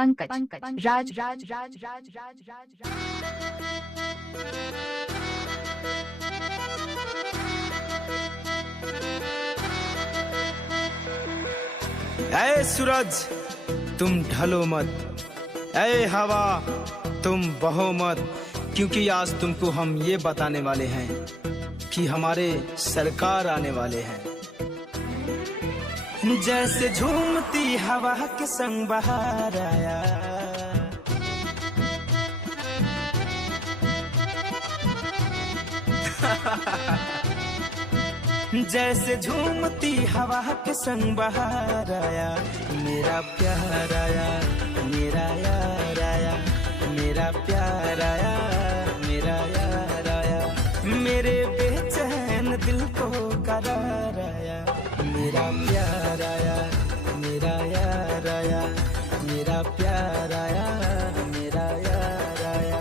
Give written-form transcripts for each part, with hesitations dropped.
पंकज राज राज राज राज राज राज ऐ सूरज तुम ढलो मत, ऐ हवा तुम बहो मत, क्योंकि आज तुमको हम ये बताने वाले हैं कि हमारे सरकार आने वाले हैं। जैसे झूमती हवा के संग बहार आया, जैसे झूमती हवा के संग बहार आया, मेरा प्यार आया, मेरा यार आया, मेरा प्यार आया, मेरा यार आया, मेरे बेचैन दिल को करार आया, मेरा प्यार आया, मेरा यार आया, मेरा प्यार आया, मेरा यार आया।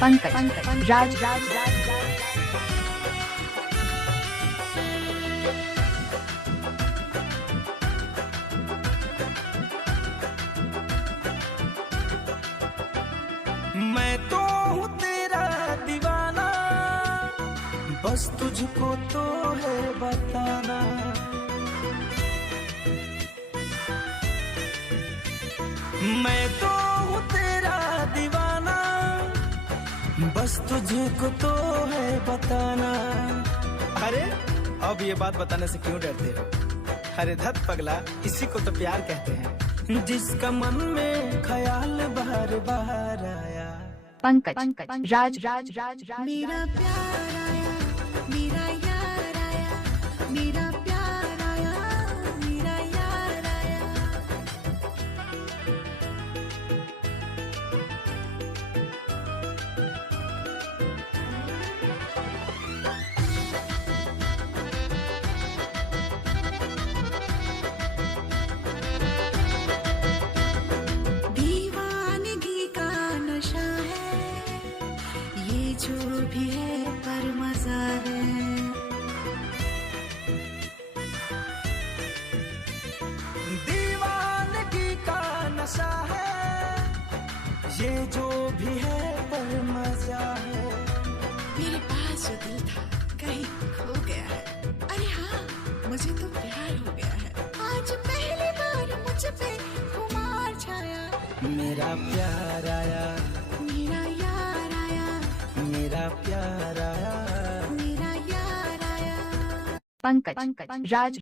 पंकज राज राज राज राज मैं तो हूँ तेरा दीवाना, बस तुझको तो है बताना। मैं तो हूँ तेरा दीवाना, बस तुझको तो है बताना। अरे अब ये बात बताने से क्यों डरते हो? अरे धत पगला, इसी को तो प्यार कहते हैं, जिसका मन में ख्याल बार बार आया। पंकज राज राज राज राज मेरा प्यार आया, मेरा यार आया, मेरा प्यार आया, मेरा यार आया। दीवानगी का नशा है, ये जो भी है पर मजा है। दीवानगी का नशा है, ये जो भी है पर मजा है। मेरे पास जो दिल था कहीं खो गया है। अरे हाँ, मुझे तो प्यार हो गया है। आज पहली बार मुझ पे खुमार छाया। मेरा प्यार आया, मेरा यार आया, मेरा प्यार आया। मेरा यार आया। पंकज राज